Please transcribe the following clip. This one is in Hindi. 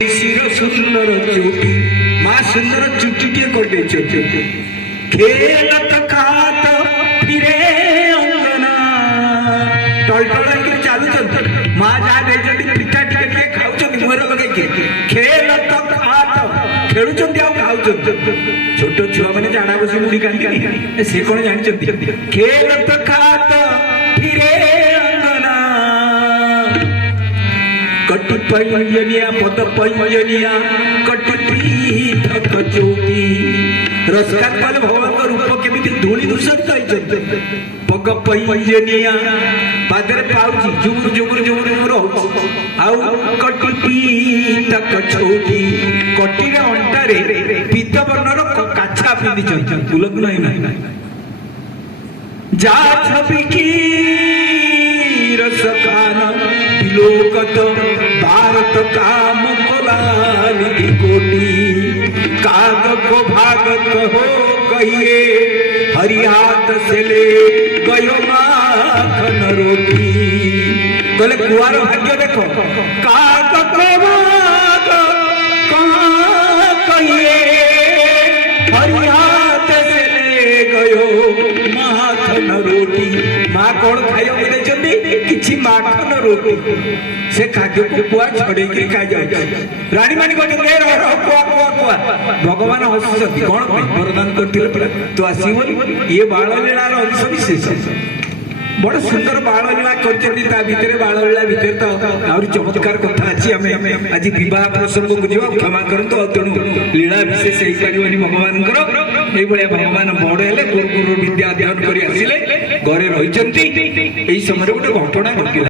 शिर सुंदर चुटी माँ सुंदर चुटी कर खेलत खात फिरे अंगना टलटल चालू माँ जहाँ दे पिठा टे खाऊ मुहर लगे खेलत खात खेलुं खाऊ छोट छुआ मैंने झाड़ा बसी मुड़ी काढ़ी से कौन जानते खेलत खात फिरे अंगना कटि पैंजनिया पद पैंजनिया कटि पीठ कचौटी रसकात पाले भगवान रूप केमिति धूली दूषण पग पैंजनिया पादरे पाउची झुमुर झुमुर झुमुर झुमुर आउ कटि पीठ कचौटी कटिर अंटारे पीत वर्णर काछा पिंधि बुलक नहीं जा छवि की रसकान लोकत भारत काम कोलाली कोटी काग को भागत हो कहिए हरिहात से ले गयो माखन रोटी बोले कुआर भाग्य देखो काग को भाग कहाँ कहिए हरिहात से ले गयो माखन रोटी माँ कौन खाइयो किछि माखन रोटी से खाद्य को कुआ छड़े के खा जाए रानी मानी को ले रहो कुआ कुआ कुआ भगवान हसुसती कौन वरदान करथिले तो आसीबो ये बाल लीलार अंश विशेष बड़ सुंदर बाल लीला करछथि ता भितरे बाल लीला भितर तो और चमत्कार कथा अछि हमें आज विवाह प्रसंग को जीवा क्षमा करतो तेणु लीला विशेष एई परिवनी भगवान करो एई बळे भगवान बड़ हेले गुरु गुरु विद्या अध्ययन करी आसिले घरे रहिचंती एई समय गोटे घटना घटिला।